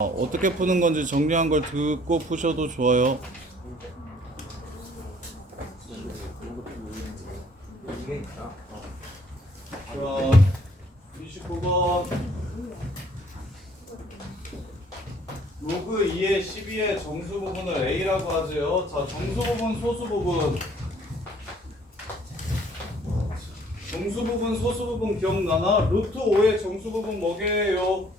어떻게 푸는 건지 정리한 걸 듣고 푸셔도 좋아요. 자, 29번 로그 2의 12의 정수 부분을 A라고 하죠. 자, 정수 부분, 소수 부분. 정수 부분, 소수 부분 기억나나? 루트 5의 정수 부분 뭐게요?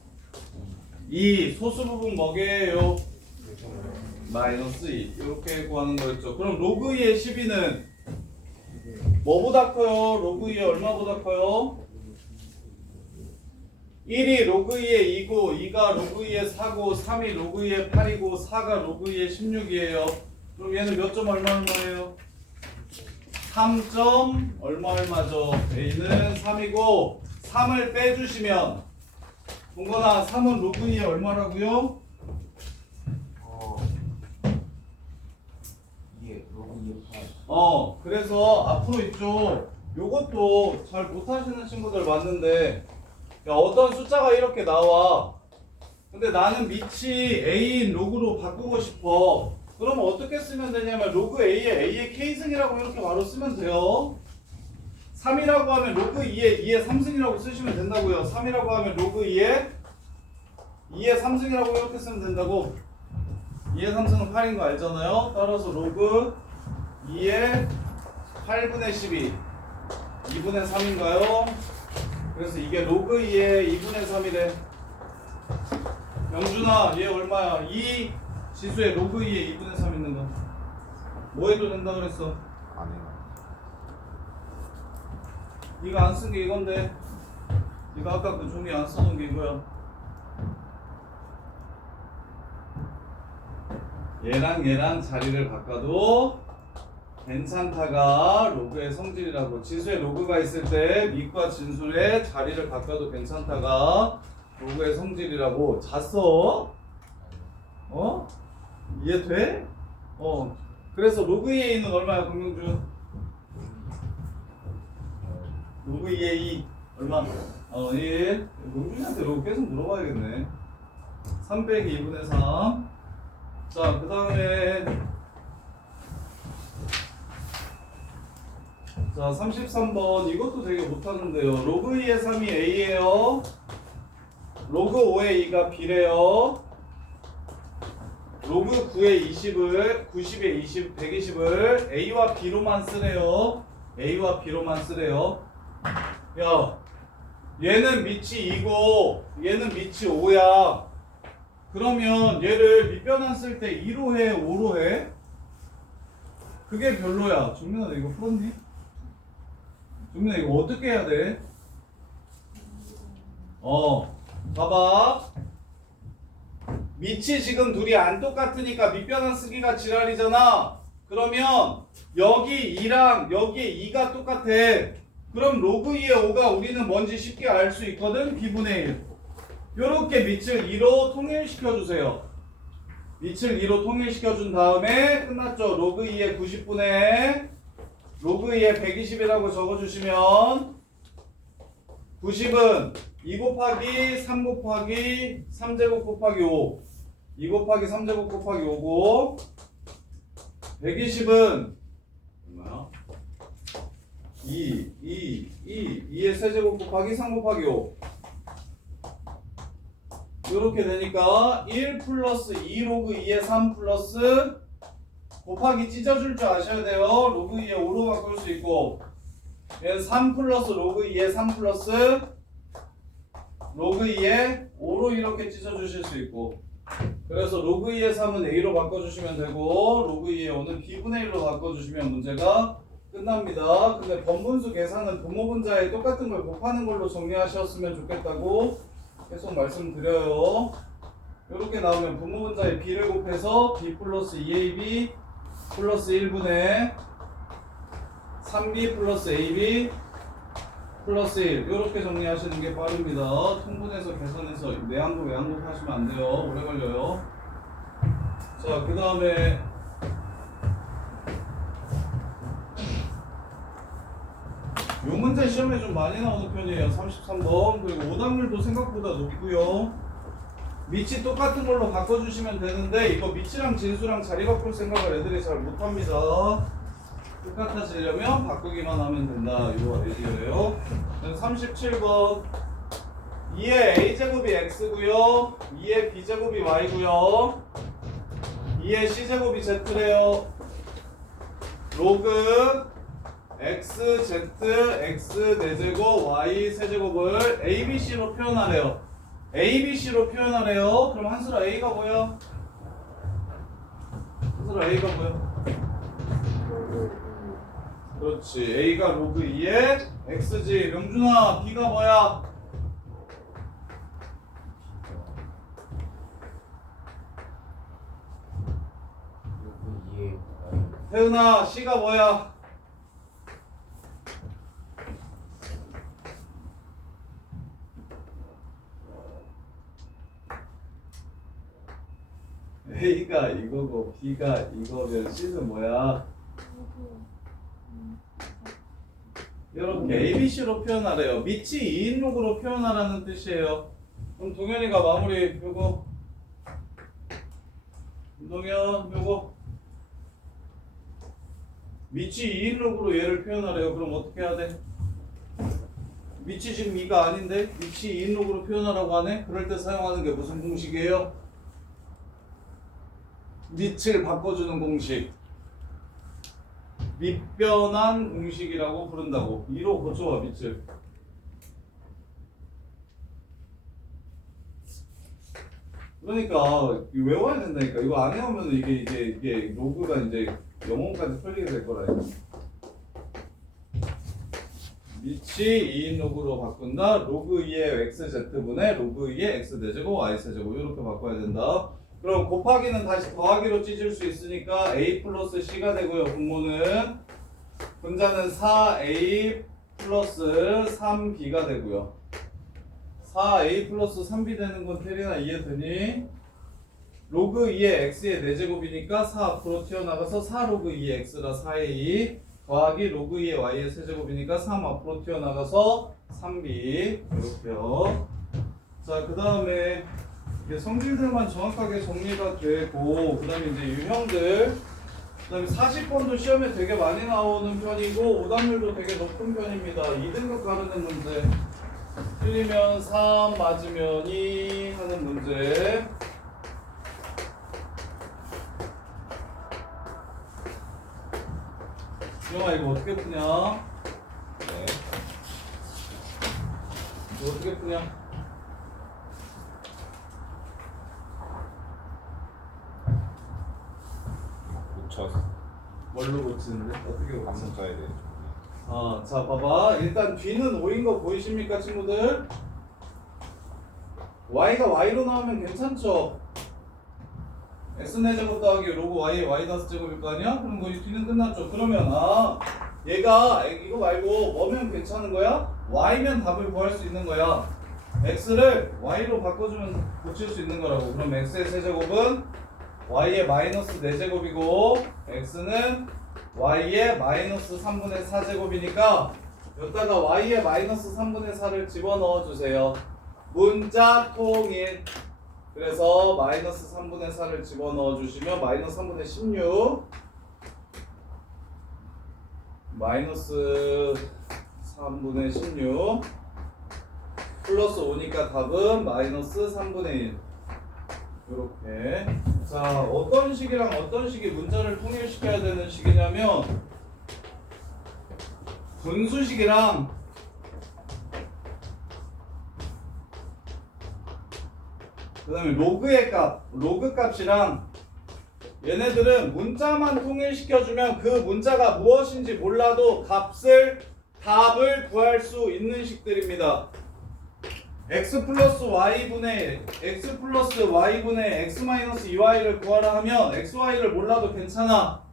2, 소수 부분 뭐게요? 마이너스 2. 이렇게 구하는 거였죠. 그럼 로그 2의 12는 뭐보다 커요? 로그 2의 얼마보다 커요? 1이 로그 2의 2고 2가 로그 2의 4고 3이 로그 2의 8이고 4가 로그 2의 16이에요. 그럼 얘는 몇 점 얼마예요? 3점 얼마죠? A는 3이고 3을 빼주시면 동건아 3은 로그 2의 얼마라고요? 이게 로그 2의 8. 그래서 앞으로 있죠. 요것도 잘 못하시는 친구들 많은데, 야, 어떤 숫자가 이렇게 나와. 근데 나는 밑이 A인 로그로 바꾸고 싶어. 그럼 어떻게 쓰면 되냐면 로그 A의 K승이라고 이렇게 바로 쓰면 돼요. 3이라고 하면 로그 2의 3승이라고 쓰시면 된다고요. 3이라고 하면 로그 2의 3승이라고 이렇게 쓰면 된다고. 2의 3승은 8인 거 알잖아요. 따라서 로그 2의 8분의 12 2분의 3인가요? 그래서 이게 로그 2의 2분의 3이래. 영준아, 얘 얼마야? 2 지수에 로그 2의 2분의 3 있는 거. 뭐 해도 된다 그랬어? 안 해요. 네가 안 쓴 게 이건데. 네가 아까 그 종이 안 써놓은 게 이거야. 얘랑 자리를 바꿔도 괜찮다가 로그의 성질이라고. 지수에 로그가 있을 때 밑과 진수의 자리를 바꿔도 괜찮다가 로그의 성질이라고. 잤어? 이해돼? 그래서 로그 2의 2는 얼마야, 강명준? 로그 2의 2 얼마? 1. 명준이한테 로그 계속 물어봐야겠네. 3 빼기 2분의 3. 자, 그 다음에 자, 33번. 이것도 되게 못하는데요. 로그 2의 3이 A예요. 로그 5의 2가 B래요. 로그 9의 20을 90의 20, 120을 A와 B로만 쓰래요. A와 B로만 쓰래요. 야, 얘는 밑이 2고 얘는 밑이 5야. 그러면 얘를 밑변환 쓸 때 2로 해, 5로 해? 그게 별로야. 정민아, 너 이거 풀었니? 정민아, 이거 어떻게 해야 돼? 봐봐. 밑이 지금 둘이 안 똑같으니까 밑변환 쓰기가 지랄이잖아. 그러면 여기 2랑 여기 2가 똑같아. 그럼 로그 2의 5가 우리는 뭔지 쉽게 알 수 있거든. B분의 1. 요렇게 밑을 2로 통일시켜주세요. 밑을 2로 통일시켜준 다음에 끝났죠. 로그 2의 90분의 로그 2의 120이라고 적어주시면 90은 2 곱하기 3 곱하기 3제곱 곱하기 5 2 곱하기 3제곱 곱하기 5고 120은 얼마야? 2의 세제곱 곱하기 3 곱하기 5 이렇게 되니까 1 플러스 2 로그 2의 3 플러스 곱하기 찢어줄 줄 아셔야 돼요. 로그 2의 5로 바꿀 수 있고 얘는 3 플러스 로그 2의 3 플러스 로그 2의 5로 이렇게 찢어주실 수 있고 그래서 로그 2의 3은 A로 바꿔주시면 되고 로그 2의 5는 B분의 1로 바꿔주시면 문제가 끝납니다. 근데 번분수 계산은 분모분자에 똑같은 걸 곱하는 걸로 정리하셨으면 좋겠다고 계속 말씀드려요. 이렇게 나오면 분모분자에 B를 곱해서 B 플러스 2AB 플러스 1분의 3B 플러스 AB 플러스 1 이렇게 정리하시는 게 빠릅니다. 통분해서 계산해서 내항도 외항도 하시면 안 돼요. 오래 걸려요. 자, 그 다음에 요 문제 시험에 좀 많이 나오는 편이에요. 33번. 그리고 오답률도 생각보다 높고요. 밑이 똑같은 걸로 바꿔주시면 되는데 이거 밑이랑 진수랑 자리 바꿀 생각을 애들이 잘 못합니다. 똑같아지려면 바꾸기만 하면 된다. 이거 아이디어예요. 37번 2의 a제곱이 x고요 2의 b제곱이 y고요 2의 c제곱이 z래요. 로그 x, z, x 4제곱, y 세제곱을 a, b, c로 표현하래요. a, b, c로 표현하래요. 그럼 한수라 a가 뭐야? 한수라 a가 뭐야? 그렇지. a가 로그 2의 x지. 명준아, b가 뭐야? 로그 2의 y. 태은아, c가 뭐야? A가 이거고 B가 이거면 C는 뭐야? 이렇게 A, B, C로 표현하래요. 밑이 2인 록으로 표현하라는 뜻이에요. 그럼 동현이가 마무리 요거 동현 요거 밑이 2인 록으로 얘를 표현하래요. 그럼 어떻게 해야 돼? 밑이 지금 2가 아닌데 밑이 2인 록으로 표현하라고 하네? 그럴 때 사용하는 게 무슨 공식이에요? 밑을 바꿔주는 공식 밑변환 공식이라고 부른다고. 2로 고쳐봐 밑을. 그러니까 외워야 된다니까. 이거 안 외우면 이게 로그가 이제 영혼까지 풀리게 될 거라. 밑이 2인 로그로 바꾼다. 로그 2의 xz분의 로그 2의 x제곱 y세제곱 이렇게 바꿔야 된다. 그럼 곱하기는 다시 더하기로 찢을 수 있으니까 a 플러스 c가 되고요. 분모는 분자는 4a 플러스 3b가 되고요. 4a 플러스 3b 되는 건 테리나 이해되니? 로그 2의 x의 4제곱이니까 4 앞으로 튀어나가서 4 로그 2의 x라 4a 더하기 로그 2의 y의 세제곱이니까 3 앞으로 튀어나가서 3b 이렇게요. 자, 그 다음에 성질들만 정확하게 정리가 되고 그 다음에 이제 유형들 그 다음에 40번도 시험에 되게 많이 나오는 편이고 오답률도 되게 높은 편입니다. 2등급 가르는 문제 틀리면 3 맞으면 2 하는 문제. 유영아 이거 어떻게 푸냐? 네. 이거 어떻게 푸냐? 고쳐서 뭘로 고치는데? 어떻게 고치? 한번 써야 돼. 자 봐봐. 일단 뒤는 5인 거 보이십니까 친구들? y가 y로 나오면 괜찮죠? x제곱 더하기 로그 y의 y 다스 제곱일 거 아니야? 그럼 거의 뒤는 끝났죠. 그러면 얘가 이거 말고 뭐면 괜찮은 거야? y면 답을 구할 수 있는 거야. x를 y로 바꿔주면 고칠 수 있는 거라고. 그럼 x의 세제곱은 y의 마이너스 4제곱이고 x는 y의 마이너스 3분의 4제곱이니까 여기다가 y의 마이너스 3분의 4를 집어넣어 주세요. 문자 통일. 그래서 마이너스 3분의 4를 집어넣어 주시면 마이너스 3분의 16 마이너스 3분의 16 플러스 5니까 답은 마이너스 3분의 1 이렇게. 자, 어떤 식이랑 어떤 식이 문자를 통일시켜야 되는 식이냐면 분수식이랑 그 다음에 로그 값이랑 얘네들은 문자만 통일시켜주면 그 문자가 무엇인지 몰라도 답을 구할 수 있는 식들입니다. x 플러스 y분의 x 마이너스 2y를 구하라 하면 xy를 몰라도 괜찮아.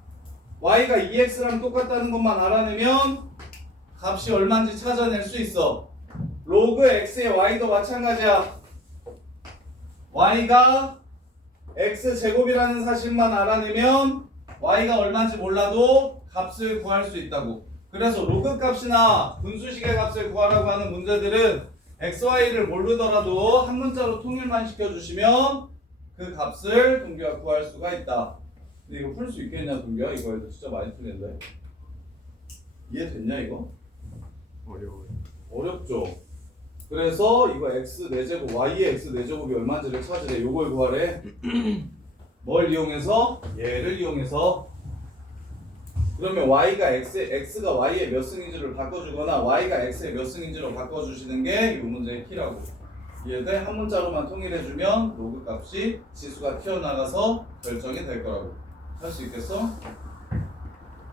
y가 2x랑 똑같다는 것만 알아내면 값이 얼마인지 찾아낼 수 있어. 로그 x의 y도 마찬가지야. y가 x제곱이라는 사실만 알아내면 y가 얼마인지 몰라도 값을 구할 수 있다고. 그래서 로그 값이나 분수식의 값을 구하라고 하는 문제들은 xy를 모르더라도 한 문자로 통일만 시켜주시면 그 값을 동규가 구할 수가 있다. 근데 이거 풀 수 있겠냐 동규야? 이거 애들 진짜 많이 틀린데. 이해됐냐 이거? 어려워요. 어렵죠? 그래서 이거 x 4제곱 y의 x 4제곱이 얼마인지를 찾으래. 요걸 구하래. 뭘 이용해서? 얘를 이용해서. 그러면 x가 y의 몇 승인지를 바꿔주거나 y가 x의 몇 승인지로 바꿔주시는 게 이 문제의 키라고. 이해돼? 한 문자로만 통일해주면 로그 값이 지수가 튀어나가서 결정이 될 거라고. 할 수 있겠어?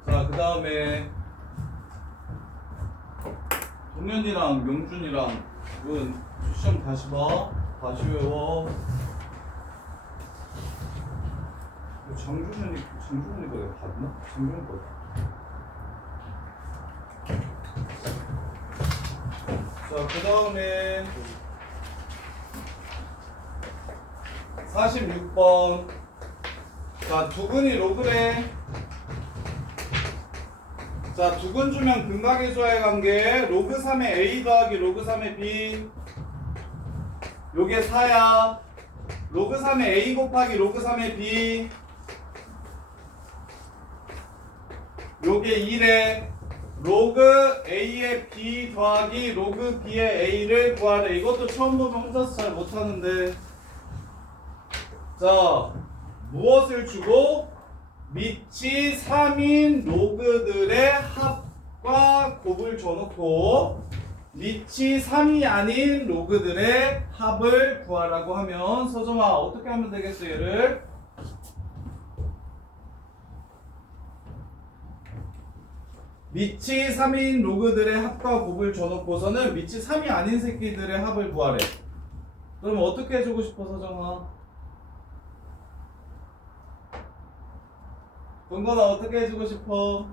자, 그 다음에 동현이랑 명준이랑 이건 시험 다시 봐. 다시 외워. 장준현이 거 내가 봤나? 장준현 거. 자, 그 다음에 46번. 자, 두근이 로그래. 자, 두근 주면 근각의수와의 관계. 로그 3의 a 더하기 로그 3의 b. 요게 4야. 로그 3의 a 곱하기 로그 3의 b. 요게 1에 로그 a의 b 더하기 로그 b의 a를 구하래. 이것도 처음 보면 혼자서 잘 못하는데. 자, 무엇을 주고 밑이 3인 로그들의 합과 곱을 줘놓고 밑이 3이 아닌 로그들의 합을 구하라고 하면 서정아 어떻게 하면 되겠어 얘를? 밑이 3인 로그들의 합과 곱을 줘놓고서는 밑이 3이 아닌 새끼들의 합을 구하래. 그럼 어떻게 해주고 싶어 서정아? 동건아 어떻게 해주고 싶어?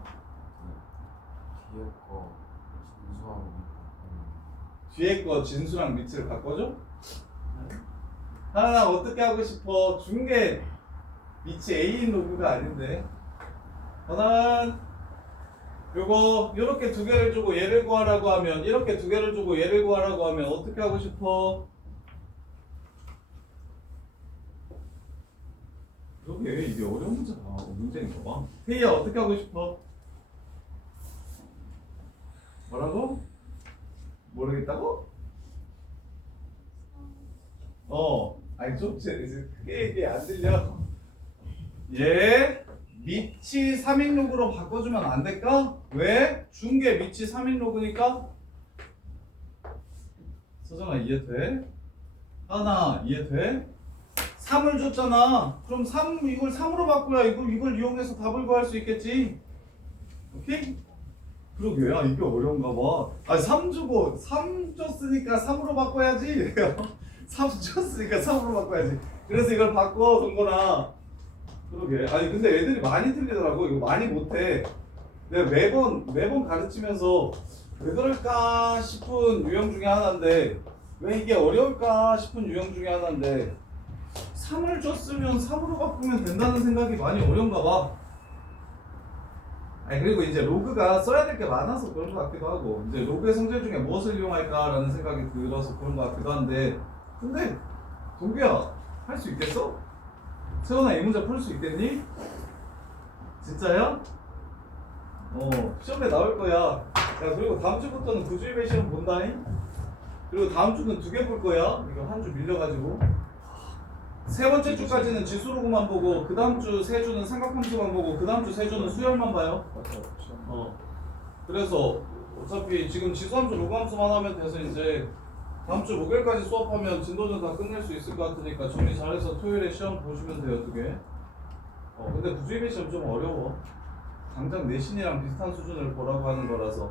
뒤에 거 진수하고 뒤에 거 진수랑 밑을 바꿔줘? 하나 어떻게 하고 싶어? 준 게 밑이 A인 로그가 아닌데. 하나 요거 요렇게 두 개를 주고 얘를 구하라고 하면 이렇게 두 개를 주고 얘를 구하라고 하면 어떻게 하고 싶어? 그러게 이게 어려운 문제인가 봐. 태희야 어떻게 하고 싶어? 뭐라고? 모르겠다고? 아니 좀 이제 크게 얘기 안 들려. 얘 밑이 3인 로그로 바꿔주면 안 될까? 왜? 준 게 밑이 3인 로그니까? 서정아 이해돼? 하나 이해돼? 3을 줬잖아. 그럼 3 이걸 3으로 바꿔야 이걸 이용해서 답을 구할 수 있겠지. 오케이? 그러게. 아 이게 어려운가 봐. 아니 3 주고 3 줬으니까 3으로 바꿔야지. 3 줬으니까 3으로 바꿔야지. 그래서 이걸 바꿔 동건아. 그러게. 아니 근데 애들이 많이 틀리더라고. 이거 많이 못해. 내가 매번 가르치면서 왜 그럴까 싶은 유형 중에 하나인데 왜 이게 어려울까 싶은 유형 중에 하나인데 3을 줬으면 3으로 바꾸면 된다는 생각이 많이 어려운가 봐. 아니 그리고 이제 로그가 써야 될 게 많아서 그런 것 같기도 하고 이제 로그의 성질 중에 무엇을 이용할까라는 생각이 들어서 그런 것 같기도 한데 근데 동규야 할 수 있겠어? 세훈아 이 문제 풀 수 있겠니? 진짜야? 시험에 나올 거야. 야 그리고 다음 주부터는 구주입의 시험 본다잉? 그리고 다음 주는 2개 볼 거야. 이거 한 주 밀려가지고 세 번째 주까지는 지수로그만 보고 그 다음 주 세 주는 삼각함수만 보고 그 다음 주 세 주는 수열만 봐요. 그래서 어차피 지금 지수함수 로그함수만 하면 돼서 이제 다음 주 목요일까지 수업하면 진도는 다 끝낼 수 있을 것 같으니까 정리 잘해서 토요일에 시험 보시면 돼요 2개. 근데 구주입의 시험 좀 어려워. 당장 내신이랑 비슷한 수준을 보라고 하는 거라서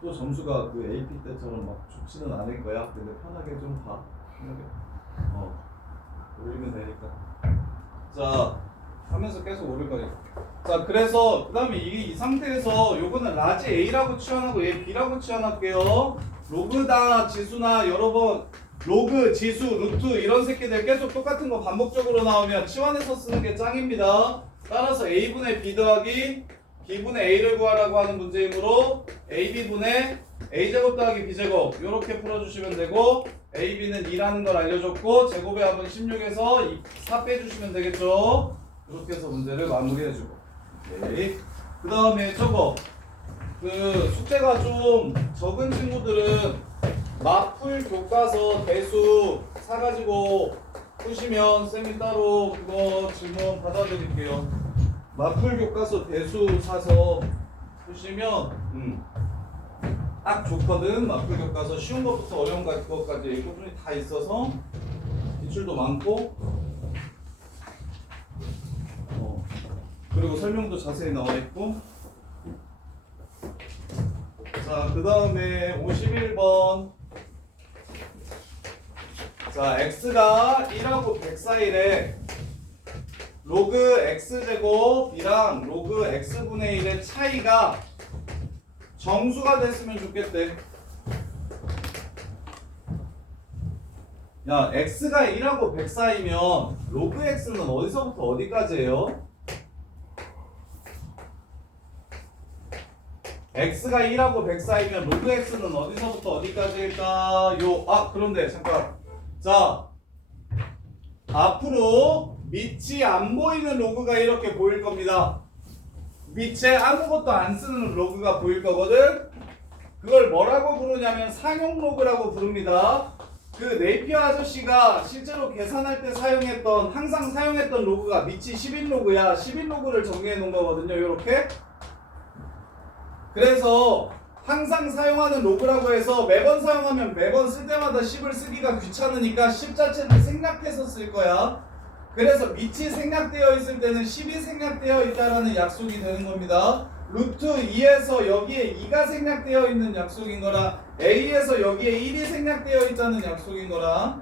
또 점수가 그 AP 때처럼 막 좋지는 않을 거야. 근데 편하게 좀 봐. 편하게. 올리면 되니까. 자, 하면서 계속 오를 거니까. 자, 그래서 그 다음에 이 상태에서 요거는 라지 A라고 치환하고 얘 B라고 치환할게요. 로그다 지수나 여러 번 로그, 지수, 루트 이런 새끼들 계속 똑같은 거 반복적으로 나오면 치환해서 쓰는 게 짱입니다. 따라서 A분의 B 더하기 B분의 A를 구하라고 하는 문제이므로 AB분의 A제곱 더하기 B제곱 이렇게 풀어주시면 되고 AB는 2라는 걸 알려줬고 제곱의 합은 16에서 4 빼주시면 되겠죠. 이렇게 해서 문제를 마무리해주고 오케이. 그 다음에 저거 그 숙제가 좀 적은 친구들은 마풀 교과서 대수 사가지고 푸시면 쌤이 따로 그거 질문 받아드릴게요. 마풀 교과서 대수 사서 푸시면 딱 좋거든. 마풀 교과서 쉬운 것부터 어려운 것까지 부분이 다 있어서 기출도 많고 그리고 설명도 자세히 나와 있고. 자, 그 다음에 51번. 자, x가 1하고 100 사이래. 로그 x제곱이랑 로그 x분의 1의 차이가 정수가 됐으면 좋겠대. 야, x가 1하고 100 사이면 로그 x는 어디서부터 어디까지예요? x가 1하고 100 사이면 로그 x는 어디서부터 어디까지일까요? 그런데 잠깐. 자, 앞으로 밑이 안 보이는 로그가 이렇게 보일 겁니다. 밑에 아무것도 안 쓰는 로그가 보일 거거든. 그걸 뭐라고 부르냐면 상용 로그라고 부릅니다. 그 네이피어 아저씨가 실제로 계산할 때 항상 사용했던 로그가 밑이 11로그야. 11로그를 정리해 놓은 거거든요. 이렇게. 그래서 항상 사용하는 로그라고 해서 매번 사용하면 매번 쓸 때마다 10을 쓰기가 귀찮으니까 10 자체는 생략해서 쓸 거야. 그래서 밑이 생략되어 있을 때는 10이 생략되어 있다라는 약속이 되는 겁니다. 루트 2에서 여기에 2가 생략되어 있는 약속인 거라 A에서 여기에 1이 생략되어 있다는 약속인 거라.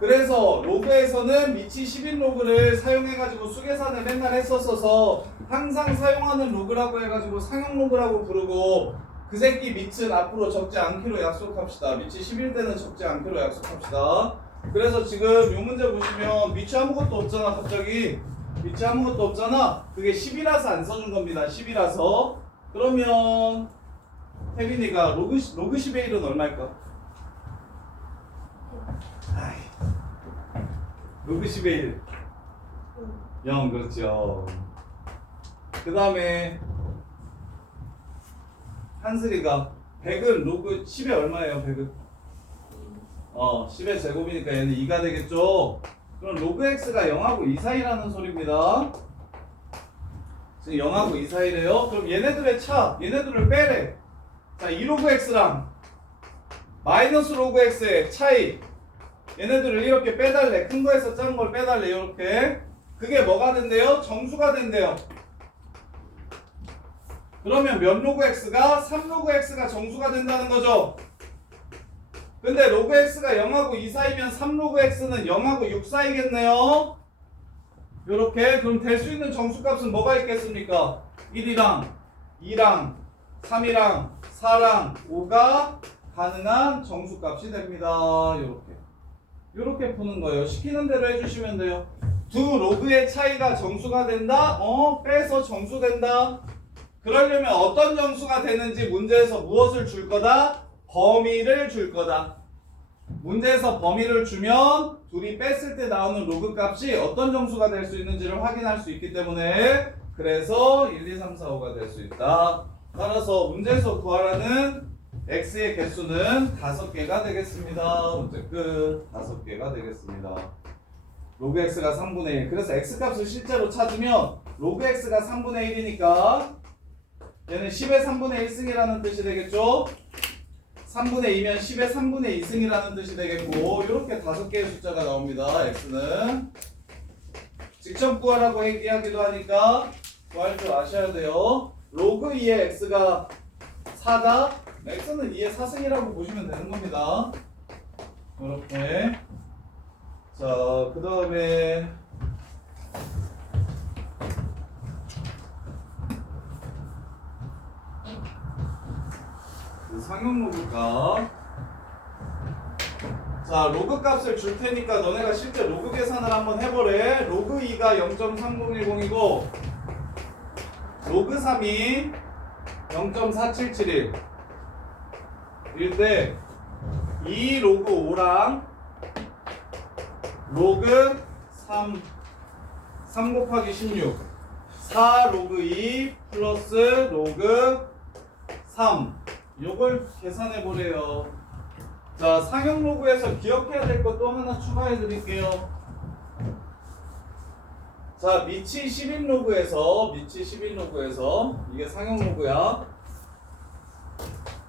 그래서 로그에서는 밑이 11로그를 사용해가지고 수계산을 맨날 했었어서 항상 사용하는 로그라고 해가지고 상용 로그라고 부르고 그 새끼 밑은 앞으로 적지 않기로 약속합시다. 밑이 11대는 적지 않기로 약속합시다. 그래서 지금 이 문제 보시면 밑이 아무것도 없잖아. 갑자기 밑이 아무것도 없잖아. 그게 10이라서 안 써준 겁니다. 10이라서. 그러면 혜빈이가 로그 10의 1은 얼마일까? 로그 10의 1 0. 그렇죠. 그 다음에 한슬이가 100은 로그 10에 얼마예요? 100은 10의 제곱이니까 얘는 2가 되겠죠. 그럼 로그 x가 0하고 2 사이라는 소리입니다. 지금 0하고 2 사이래요. 그럼 얘네들의 차, 얘네들을 빼래. 자, 2로그 x랑 마이너스 로그 x의 차이, 얘네들을 이렇게 빼달래. 큰 거에서 작은 걸 빼달래. 이렇게. 그게 뭐가 된대요? 정수가 된대요. 그러면 몇 로그 x가? 3로그 x가 정수가 된다는 거죠. 근데 로그 x가 0하고 2 사이면 3로그 x는 0하고 6 사이겠네요. 요렇게. 그럼 될 수 있는 정수값은 뭐가 있겠습니까? 1이랑 2랑 3이랑 4랑 5가 가능한 정수값이 됩니다. 요렇게 푸는 거예요. 시키는 대로 해주시면 돼요. 두 로그의 차이가 정수가 된다? 빼서 정수된다. 그러려면 어떤 정수가 되는지 문제에서 무엇을 줄 거다? 범위를 줄 거다. 문제에서 범위를 주면 둘이 뺐을 때 나오는 로그 값이 어떤 정수가 될 수 있는지를 확인할 수 있기 때문에 그래서 1, 2, 3, 4, 5가 될 수 있다. 따라서 문제에서 구하라는 x의 개수는 5개가 되겠습니다. 문제 끝. 5개가 되겠습니다. 로그 x가 3분의 1. 그래서 x값을 실제로 찾으면 로그 x가 3분의 1이니까 얘는 10의 3분의 1승이라는 뜻이 되겠죠? 3분의 2면 10의 3분의 2승이라는 뜻이 되겠고 이렇게 5개의 숫자가 나옵니다. x는 직접 구하라고 얘기하기도 하니까 구할 줄 아셔야 돼요. 로그 2의 x가 4다. x는 2의 4승이라고 보시면 되는 겁니다. 이렇게. 자, 그 다음에 상용 로그값. 자, 로그 값을 줄 테니까 너네가 실제 로그 계산을 한번 해보래. 로그 2가 0.3010이고 로그 3이 0.4771 일 때 이 로그 5랑 로그 3 곱하기 16 4 로그 2 플러스 로그 3 요걸 계산해 보래요. 자, 상형 로그에서 기억해야 될 것 또 하나 추가해 드릴게요. 자, 미치 11로그에서 이게 상형 로그야.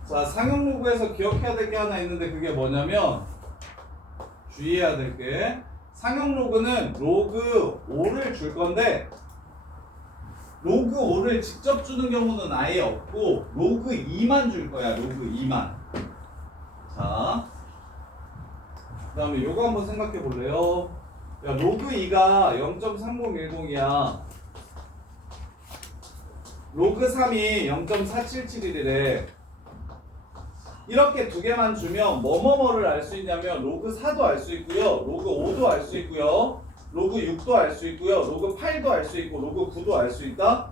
자, 상형 로그에서 기억해야 될 게 하나 있는데 그게 뭐냐면 주의해야 될 게 상형 로그는 로그 5를 줄 건데 로그 5를 직접 주는 경우는 아예 없고 로그 2만 줄 거야. 로그 2만. 자, 그 다음에 요거 한번 생각해 볼래요? 야, 로그 2가 0.3010이야. 로그 3이 0.477이래. 이렇게 두 개만 주면 뭐뭐뭐를 알 수 있냐면 로그 4도 알 수 있고요. 로그 5도 알 수 있고요. 로그 6도 알 수 있고요. 로그 8도 알 수 있고 로그 9도 알 수 있다.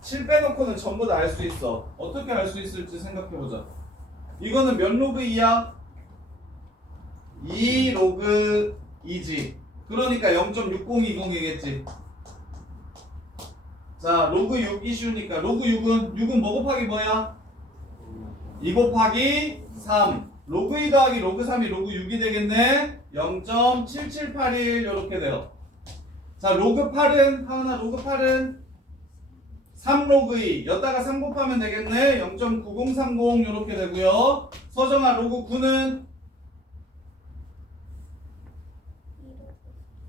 7 빼놓고는 전부 다 알 수 있어. 어떻게 알 수 있을지 생각해보자. 이거는 몇 로그 2야? 2 로그 2지. 그러니까 0.6020이겠지. 자, 로그 6이 쉬우니까 로그 6은 뭐 곱하기 뭐야? 2 곱하기 3 로그 2 더하기 로그 3이 로그 6이 되겠네. 0.7781 이렇게 돼요. 자, 로그 8은 하은아 로그 8은 3 로그 2 여기다가 3 곱하면 되겠네. 0.9030 이렇게 되고요. 서정아 로그 9는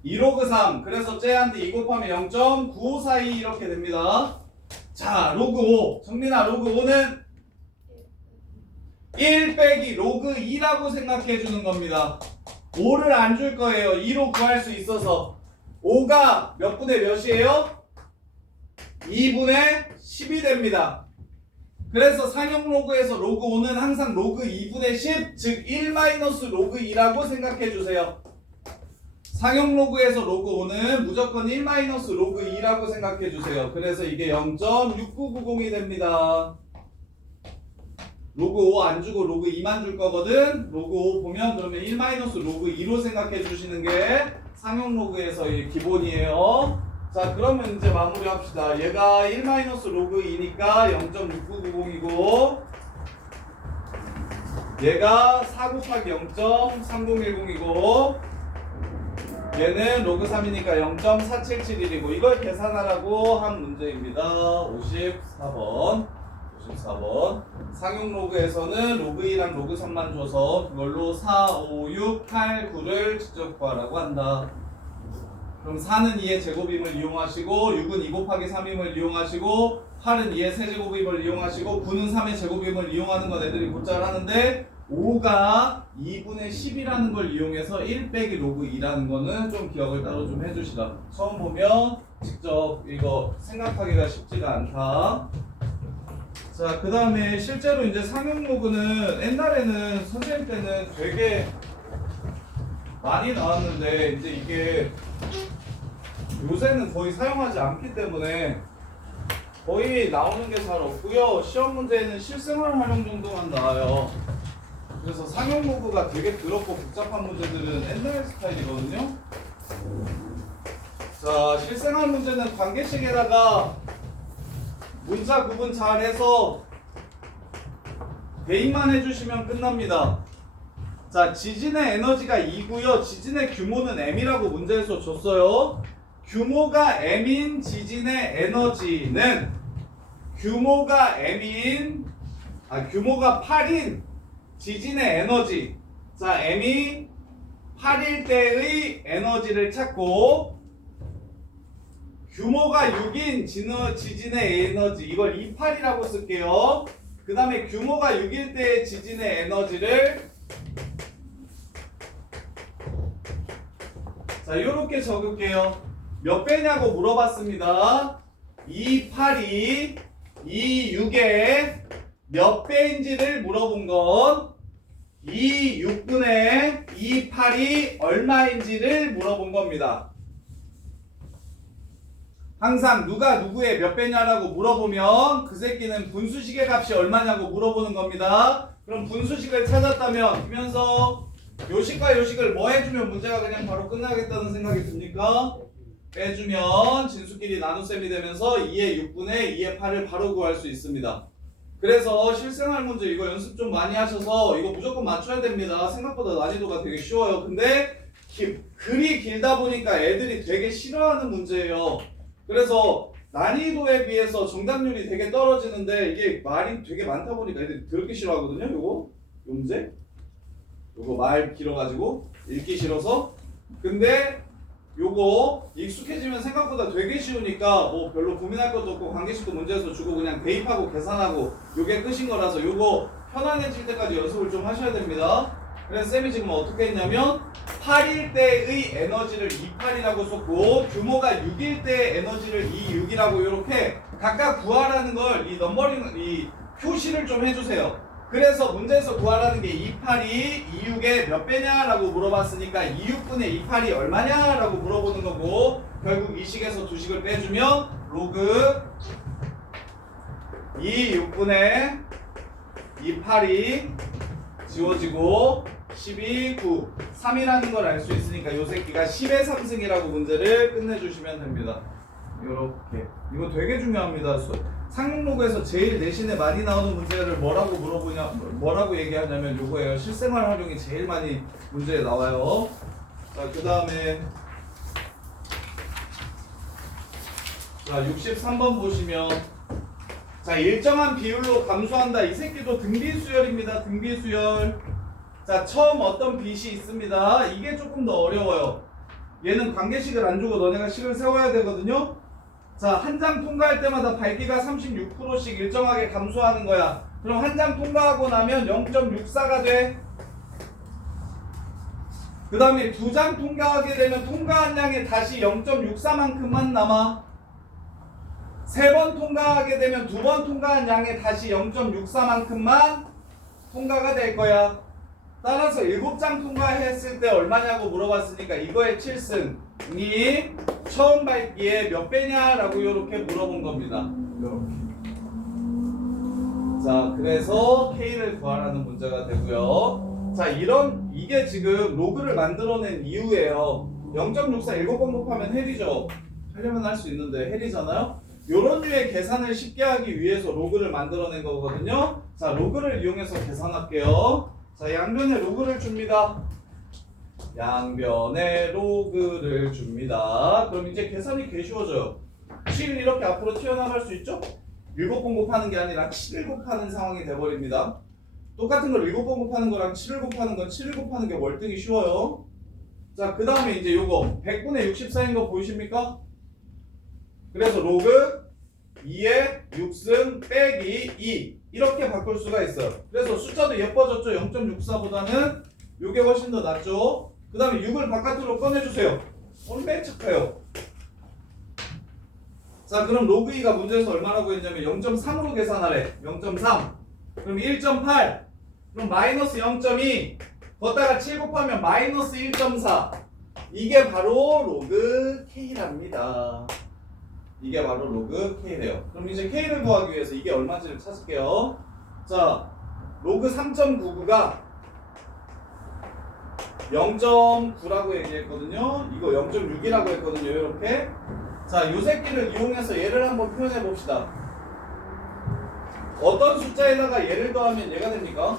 2 로그 3 그래서 쟤한테 2 곱하면 0.9542 이렇게 됩니다. 자, 로그 5 정민아 로그 5는 1 빼기 로그 2라고 생각해 주는 겁니다. 5를 안 줄 거예요. 2로 구할 수 있어서 5가 몇 분의 몇이에요? 2분의 10이 됩니다. 그래서 상형 로그에서 로그 5는 항상 로그 2분의 10 즉 1 마이너스 로그 2라고 생각해 주세요. 상형 로그에서 로그 5는 무조건 1 마이너스 로그 2라고 생각해 주세요. 그래서 이게 0.6990이 됩니다. 로그 5 안 주고 로그 2만 줄 거거든. 로그 5 보면 그러면 1 마이너스 로그 2로 생각해 주시는 게 상형 로그에서의 기본이에요. 자, 그러면 이제 마무리 합시다. 얘가 1 마이너스 로그 2니까 0.6990이고 얘가 4 곱하기 0.3010이고 얘는 로그 3이니까 0.4771이고 이걸 계산하라고 한 문제입니다. 54번 상용 로그에서는 로그 2랑 로그 3만 줘서 그걸로 4, 5, 6, 8, 9를 직접 구하라고 한다. 그럼 4는 2의 제곱임을 이용하시고 6은 2 곱하기 3임을 이용하시고 8은 2의 세제곱임을 이용하시고 9는 3의 제곱임을 이용하는 건 애들이 곧잘 하는데 5가 2분의 10이라는 걸 이용해서 1 빼기 로그 2라는 거는 좀 기억을 따로 좀 해주시라. 처음 보면 직접 이거 생각하기가 쉽지가 않다. 자, 그 다음에 실제로 이제 상형 로그는 옛날에는 선생님 때는 되게 많이 나왔는데 이제 이게 요새는 거의 사용하지 않기 때문에 거의 나오는 게 잘 없고요. 시험 문제에는 실생활 활용 정도만 나와요. 그래서 상형 로그가 되게 더럽고 복잡한 문제들은 옛날 스타일이거든요. 자, 실생활 문제는 관계식에다가 문자 구분 잘 해서 대입만 해주시면 끝납니다. 자, 지진의 에너지가 2고요. 지진의 규모는 m이라고 문제에서 줬어요. 규모가 m인 지진의 에너지는 규모가 8인 지진의 에너지. 자, m이 8일 때의 에너지를 찾고 규모가 6인 지진의 에너지 이걸 28이라고 쓸게요. 그 다음에 규모가 6일 때의 지진의 에너지를 자, 요렇게 적을게요. 몇 배냐고 물어봤습니다. 28이 26의 몇 배인지를 물어본 건 26분의 28이 얼마인지를 물어본 겁니다. 항상 누가 누구의 몇 배냐라고 물어보면 그 새끼는 분수식의 값이 얼마냐고 물어보는 겁니다. 그럼 분수식을 찾았다면 김현석 요식과 요식을 뭐 해주면 문제가 그냥 바로 끝나겠다는 생각이 듭니까? 빼주면 진수끼리 나눗셈이 되면서 2의 6분의 2의 8을 바로 구할 수 있습니다. 그래서 실생활 문제 이거 연습 좀 많이 하셔서 이거 무조건 맞춰야 됩니다. 생각보다 난이도가 되게 쉬워요. 근데 글이 길다 보니까 애들이 되게 싫어하는 문제예요. 그래서 난이도에 비해서 정답률이 되게 떨어지는데 이게 말이 되게 많다 보니까 애들이 더럽게 싫어하거든요. 요거 요 문제 요거 말 길어가지고 읽기 싫어서. 근데 요거 익숙해지면 생각보다 되게 쉬우니까 뭐 별로 고민할 것도 없고 관계식도 문제에서 주고 그냥 대입하고 계산하고 요게 끝인 거라서 요거 편안해질 때까지 연습을 좀 하셔야 됩니다. 그래서 쌤이 지금 어떻게 했냐면 8일 때의 에너지를 28이라고 썼고 규모가 6일 때의 에너지를 26이라고 이렇게 각각 구하라는 걸 이 넘버링 이 표시를 좀 해주세요. 그래서 문제에서 구하라는 게 28이 26의 몇 배냐라고 물어봤으니까 26분의 28이 얼마냐라고 물어보는 거고 결국 이 식에서 두 식을 빼주면 로그 26분의 28이 지워지고 12, 9, 3이라는 걸 알 수 있으니까 요 새끼가 10의 3승이라고 문제를 끝내주시면 됩니다. 요렇게 이거 되게 중요합니다. 상용로그에서 제일 내신에 많이 나오는 문제를 뭐라고 물어보냐, 뭐라고 얘기하냐면 요거예요. 실생활 활용이 제일 많이 문제에 나와요. 자, 그 다음에 자 63번 보시면 자 일정한 비율로 감소한다. 이 새끼도 등비수열입니다. 등비수열. 자 처음 어떤 빗이 있습니다. 이게 조금 더 어려워요. 얘는 관계식을 안 주고 너네가 식을 세워야 되거든요. 자, 한 장 통과할 때마다 밝기가 36%씩 일정하게 감소하는 거야. 그럼 한 장 통과하고 나면 0.64가 돼. 그 다음에 두 장 통과하게 되면 통과한 양이 다시 0.64만큼만 남아. 세 번 통과하게 되면 두 번 통과한 양이 다시 0.64만큼만 통과가 될 거야. 따라서 7장 통과했을 때 얼마냐고 물어봤으니까 이거의 7승이 처음 밝기에 몇 배냐라고 이렇게 물어본 겁니다. 이렇게. 자, 그래서 K를 구하라는 문제가 되고요. 자, 이게 지금 로그를 만들어낸 이유예요. 0.64 7번 곱하면 헬이죠. 하려면 할 수 있는데 헬이잖아요. 요런 류의 계산을 쉽게 하기 위해서 로그를 만들어낸 거거든요. 자, 로그를 이용해서 계산할게요. 자, 양변에 로그를 줍니다. 양변에 로그를 줍니다. 그럼 이제 계산이 개 쉬워져요. 7 이렇게 앞으로 튀어나갈 수 있죠? 7번 곱하는 게 아니라 7을 곱하는 상황이 돼버립니다. 똑같은 걸 7번 곱하는 거랑 7을 곱하는 건 7을 곱하는 게 월등히 쉬워요. 자, 그 다음에 이제 요거 100분의 64인 거 보이십니까? 그래서 로그 2의 6승 빼기 2 이렇게 바꿀 수가 있어요. 그래서 숫자도 예뻐졌죠. 0.64보다는 이게 훨씬 더 낫죠. 그 다음에 6을 바깥으로 꺼내주세요. 얼마나 착해요. 자, 그럼 로그 2가 문제에서 얼마라고 했냐면 0.3으로 계산하래. 0.3 그럼 1.8 그럼 마이너스 0.2 걷다가 7 곱하면 마이너스 1.4 이게 바로 로그 K랍니다. 이게 바로 로그 K래요. 그럼 이제 K를 구하기 위해서 이게 얼마인지를 찾을게요. 자, 로그 3.99가 0.9라고 얘기했거든요. 이거 0.6이라고 했거든요. 이렇게. 자, 요 새끼를 이용해서 얘를 한번 표현해 봅시다. 어떤 숫자에다가 얘를 더하면 얘가 됩니까?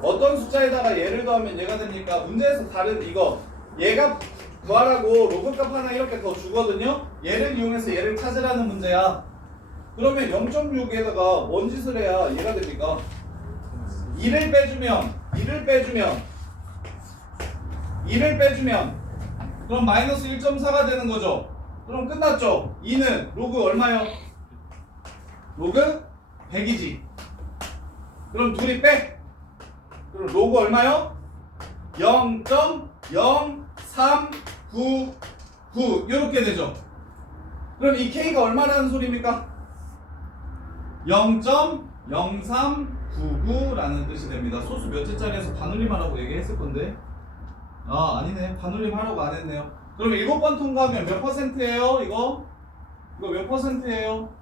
어떤 숫자에다가 얘를 더하면 얘가 됩니까? 문제에서 다른 이거 얘가 구하라고 로그값 하나 이렇게 더 주거든요. 얘를 이용해서 얘를 찾으라는 문제야. 그러면 0.6에다가 뭔 짓을 해야 얘가 됩니까? 2를 빼주면 그럼 마이너스 1.4가 되는 거죠. 그럼 끝났죠. 2는 로그 얼마요? 로그 100이지. 그럼 둘이 빼. 그럼 로그 얼마요? 0.0399 이렇게 되죠. 그럼 이 K가 얼마라는 소리입니까? 0.0399라는 뜻이 됩니다. 소수 몇째짜리에서 반올림하라고 얘기했을 건데 아니네. 반올림 하라고 안 했네요. 그럼 7번 통과하면 몇 퍼센트예요? 이거 몇 퍼센트예요?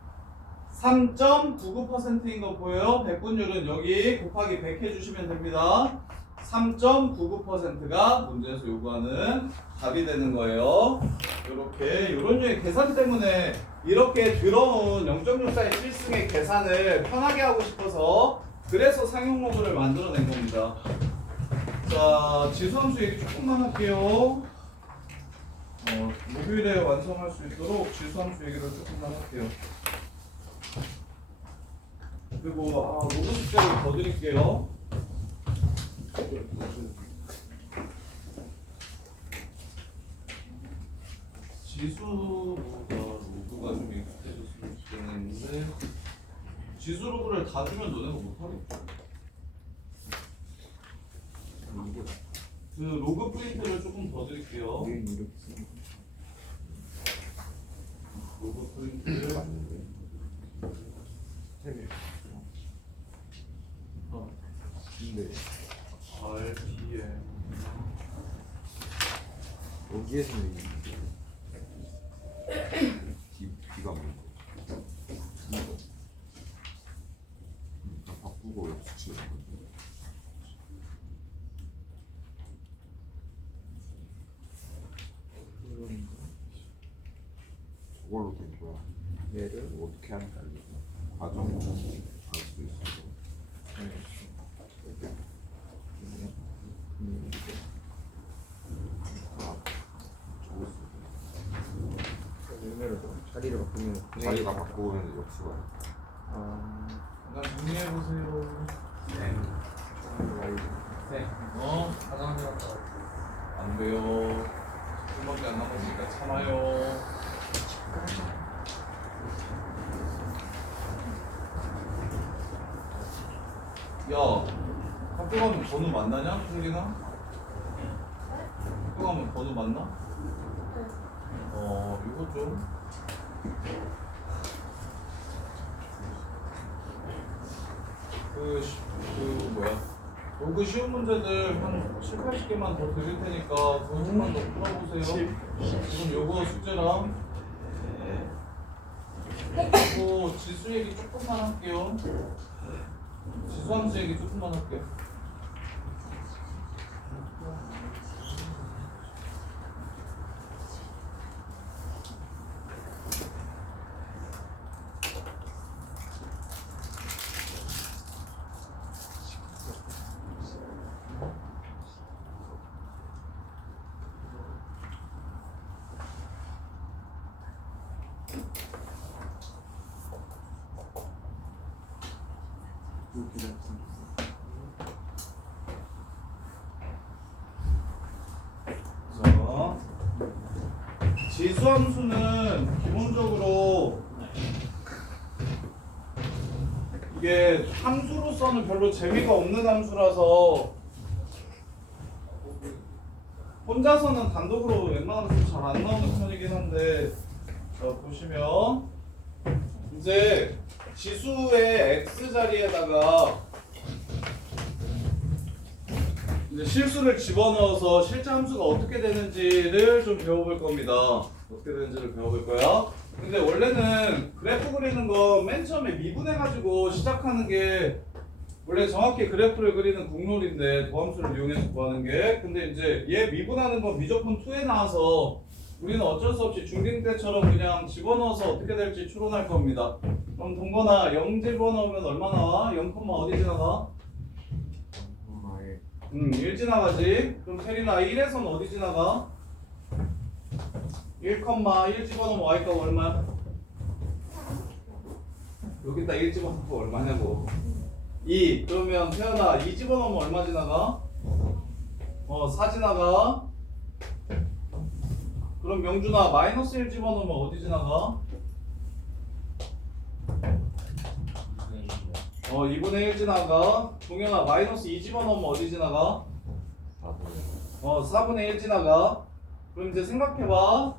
3.99%인 거 보여요? 백분율은 여기 곱하기 100 해주시면 됩니다. 3.99%가 문제에서 요구하는 답이 되는 거예요. 이렇게 이런 류의 계산 때문에 이렇게 더러운 0.64의 실승의 계산을 편하게 하고 싶어서 그래서 상용 로그를 만들어낸 겁니다. 자, 지수함수 얘기 조금만 할게요. 목요일에 완성할 수 있도록 지수함수 얘기를 조금만 할게요. 그리고 로그 숙제를 더 드릴게요. 지수보다 로그가 좀 익숙해졌으면 좋겠는데 지수 로그를 다 주면 너네가 못하겠다. 그 로그 프린트를 조금 더 드릴게요. 로그 프린트를 근데 RPM 여기에서는 B가 뭐고 바꾸고 수치를 저걸로 된 거야. 얘를 어떻게 하는지 알겠어. 과정을 알 수도 있어. 자리를 바꾸면 자리가 바꾸면 역수가. 잠깐 정리해보세요. 안 돼요. 10분밖에 안 남았으니까 참아요. 야, 학교 가면 번호 만나냐? 승진아? 학교 가면 번호 만나? 이거 좀. 로그 쉬운 문제들 한 7, 80개만 더 드릴 테니까 그거 조금만 더 풀어보세요. 지금 요거 숙제랑 그리고 지수 얘기 조금만 할게요. 지수 함수 얘기 조금만 할게요. 자, 지수함수는 기본적으로 이게 함수로서는 별로 재미가 없는 함수라서 혼자서는 단독으로 웬만하면 잘 안 나오는 편이긴 한데 자, 보시면 이제 지수의 x 자리에다가 이제 실수를 집어넣어서 실제 함수가 어떻게 되는지를 좀 배워볼 겁니다. 어떻게 되는지를 배워볼 거야. 근데 원래는 그래프 그리는 거 맨 처음에 미분해가지고 시작하는 게 원래 정확히 그래프를 그리는 국룰인데 도함수를 이용해서 구하는 게. 근데 이제 얘 미분하는 건 미적분 2에 나와서 우리는 어쩔 수 없이 중딩 때처럼 그냥 집어넣어서 어떻게 될지 추론할 겁니다. 그럼 동건아 0 집어넣으면 얼마 나와? 0, 어디 지나가? 1 지나가지. 그럼 세린아 1에서는 어디 지나가? 1, 1 집어넣으면 y값 얼마야? 여기다 1 집어넣으면 얼마냐고. 2. 그러면 태연아 2 집어넣으면 얼마 지나가? 4 지나가. 그럼 명준아 마이너스 1 집어넣으면 어디 지나가? 2분의 1 지나가. 동현아 마이너스 2 집어넣으면 어디 지나가? 4분의 1 지나가. 그럼 이제 생각해봐.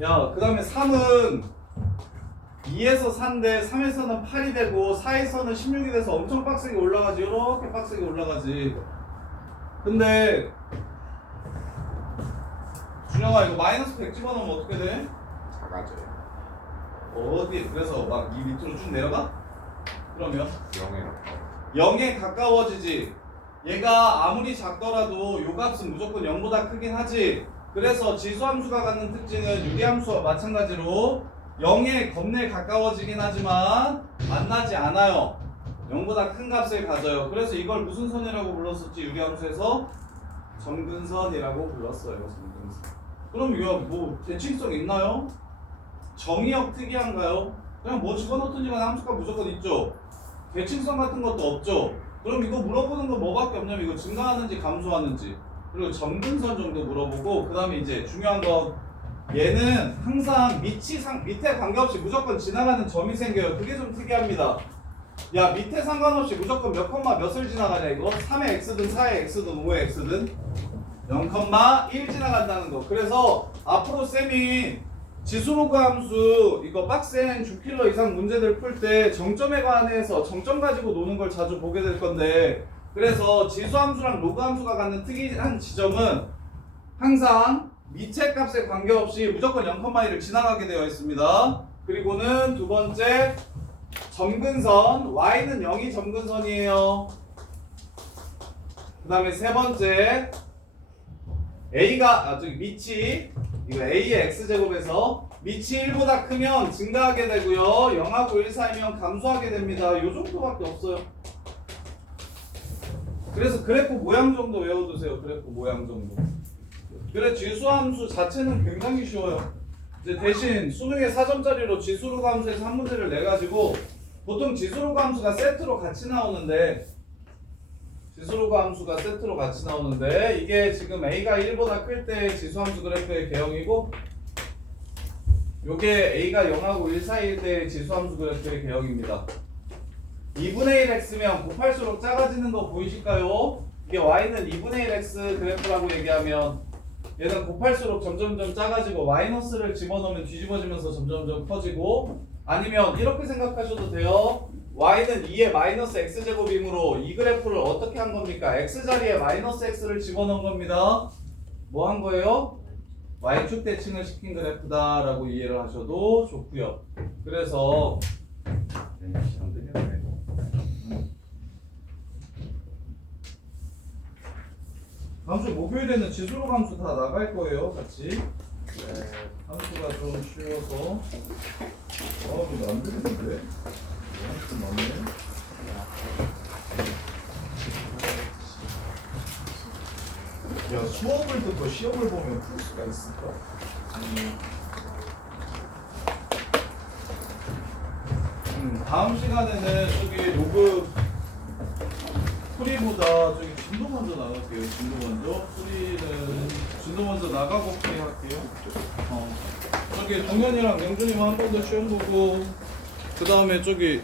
야, 그 다음에 3은 2에서 4인데 3에서는 8이 되고 4에서는 16이 돼서 엄청 빡세게 올라가지. 이렇게 빡세게 올라가지. 근데 준영아 이거 마이너스 100 집어넣으면 어떻게 돼? 작아져요. 어디 그래서 막 이 밑으로 쭉 내려가? 그러면 0에 0에 가까워지지. 얘가 아무리 작더라도 요 값은 무조건 0보다 크긴 하지. 그래서 지수함수가 갖는 특징은 유리함수와 마찬가지로 0에 겁내 가까워지긴 하지만 만나지 않아요. 0보다 큰 값을 가져요. 그래서 이걸 무슨 선이라고 불렀었지? 유리함수에서 점근선이라고 불렀어요. 점근선. 그럼 이거 뭐 대칭성 있나요? 정의역 특이한가요? 그냥 뭐 집어넣든지 간에 함수값 무조건 있죠. 대칭성 같은 것도 없죠. 그럼 이거 물어보는 건 뭐밖에 없냐면 이거 증가하는지 감소하는지 그리고 점근선 정도 물어보고 그 다음에 이제 중요한 건 얘는 항상 밑에 관계없이 무조건 지나가는 점이 생겨요. 그게 좀 특이합니다. 야 밑에 상관없이 무조건 몇 컴마 몇을 지나가냐 이거 3의 x든 4의 x든 5의 x든 0,1 지나간다는 거. 그래서 앞으로 쌤이 지수로그 함수 이거 빡센 주킬러 이상 문제들 풀 때 정점에 관해서 정점 가지고 노는 걸 자주 보게 될 건데 그래서 지수 함수랑 로그 함수가 갖는 특이한 지점은 항상 밑에 값에 관계없이 무조건 0,1을 지나가게 되어 있습니다. 그리고는 두 번째 점근선 y는 0이 점근선이에요. 그 다음에 세 번째 a가 밑이 이거 a의 x제곱에서 밑이 1보다 크면 증가하게 되고요 0하고 1 사이면 감소하게 됩니다. 요 정도밖에 없어요. 그래서 그래프 모양 정도 외워두세요. 그래프 모양 정도. 그래 지수함수 자체는 굉장히 쉬워요. 이제 대신 수능에 4점짜리로 지수로그 함수에서 한 문제를 내가지고 보통 지수로그 함수가 세트로 같이 나오는데 이게 지금 a가 1보다 클 때 지수함수 그래프의 개형이고 요게 a가 0하고 1 사이일 때 지수함수 그래프의 개형입니다. 2분의 1x면 곱할수록 작아지는 거 보이실까요? 이게 y는 2분의 1x 그래프라고 얘기하면 얘는 곱할수록 점점점 작아지고 마이너스를 집어넣으면 뒤집어지면서 점점점 커지고 아니면 이렇게 생각하셔도 돼요. y는 2의 마이너스 x제곱이므로 이 그래프를 어떻게 한 겁니까? x자리에 마이너스 x를 집어넣은 겁니다. 뭐 한 거예요? y축 대칭을 시킨 그래프다 라고 이해를 하셔도 좋고요. 그래서 안 되겠네. 다음 주 목요일에는 지수로 함수 다 나갈 거예요 같이. 네. 함수가 좀 쉬워서 이거 안 되는데? 좀 맞네. 야 수업을 듣고 시험을 보면 풀 수가 있을까? 다음 시간에는 저기 로그 풀이보다 저기 진도 먼저 나갈게요. 진도 먼저 풀이는 진도 먼저 나가고 풀이 할게요. 저기 동현이랑 영준이만 한 번 더 시험 보고 그 다음에 저기